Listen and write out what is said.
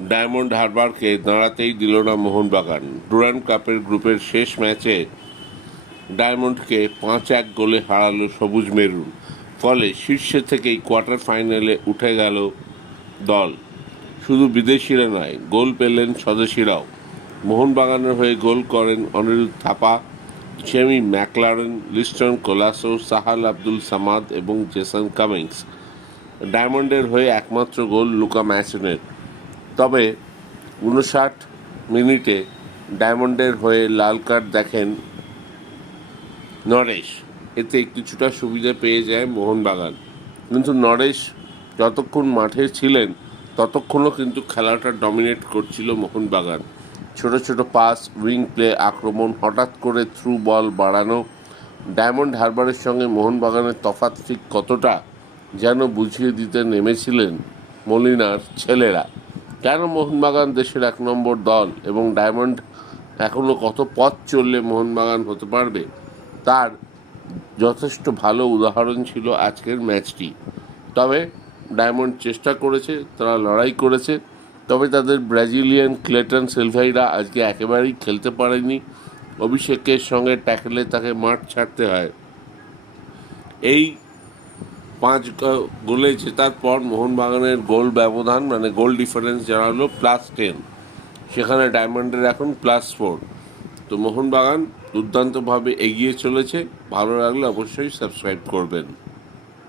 Diamond হারবারকে দাঁড়াতেই দিল না মোহনবাগান। ডুরান্ড কাপের গ্রুপের শেষ ম্যাচে ডায়মন্ডকে পাঁচ এক গোলে হারালো সবুজ মেরুন। ফলে শীর্ষে থেকেই কোয়ার্টার ফাইনালে উঠে গেল দল। শুধু বিদেশিরা নয়, গোল পেলেন স্বদেশিরাও। মোহনবাগানের হয়ে গোল করেন অনিরুদ্ধ থাপা, জেমি ম্যাকলারেন, লিস্টন কোলাসো, সাহাল আব্দুল সামাদ এবং জেসন কামিংস। ডায়মন্ডের হয়ে একমাত্র গোল লুকা ম্যাচনের। তবে উনষাট মিনিটে ডায়মন্ডের হয়ে লাল কার্ড দেখেন নরেশ। এতে কিছুটা সুবিধা পেয়ে যায় মোহনবাগান। কিন্তু নরেশ যতক্ষণ মাঠে ছিলেন, ততক্ষণও কিন্তু খেলাটা ডমিনেট করছিল মোহনবাগান। ছোট ছোট পাস উইং প্লে আক্রমণ, হঠাৎ করে থ্রু বল বাড়ানো, ডায়মন্ড হারবারের সঙ্গে মোহনবাগানের তফাৎ ঠিক কতটা, যেন বুঝিয়ে দিতে নেমেছিলেন মলিনার ছেলেরা। কেন মোহনবাগান দেশের এক নম্বর দল এবং ডায়মন্ড এখনও কত পথ চললে মোহনবাগান হতে পারবে? তার যথেষ্ট ভালো উদাহরণ ছিল আজকের ম্যাচটি। তবে ডায়মন্ড চেষ্টা করেছে, তারা লড়াই করেছে। তবে তাদের ব্রাজিলিয়ান ক্লেটন সেলভাইরা আজকে একেবারেই খেলতে পারেনি। অভিষেকের সঙ্গে ট্যাকেলে তাকে মাঠ ছাড়তে হয়। এই পাঁচ গোলে জেতার পর মোহনবাগানের গোল ব্যবধান মানে গোল ডিফারেন্স যারা হলো প্লাস টেন সেখানে ডায়মন্ডের এখন প্লাস ফোর তো মোহনবাগান দুর্দান্তভাবে এগিয়ে চলেছে। ভালো লাগলে অবশ্যই সাবস্ক্রাইব করবেন।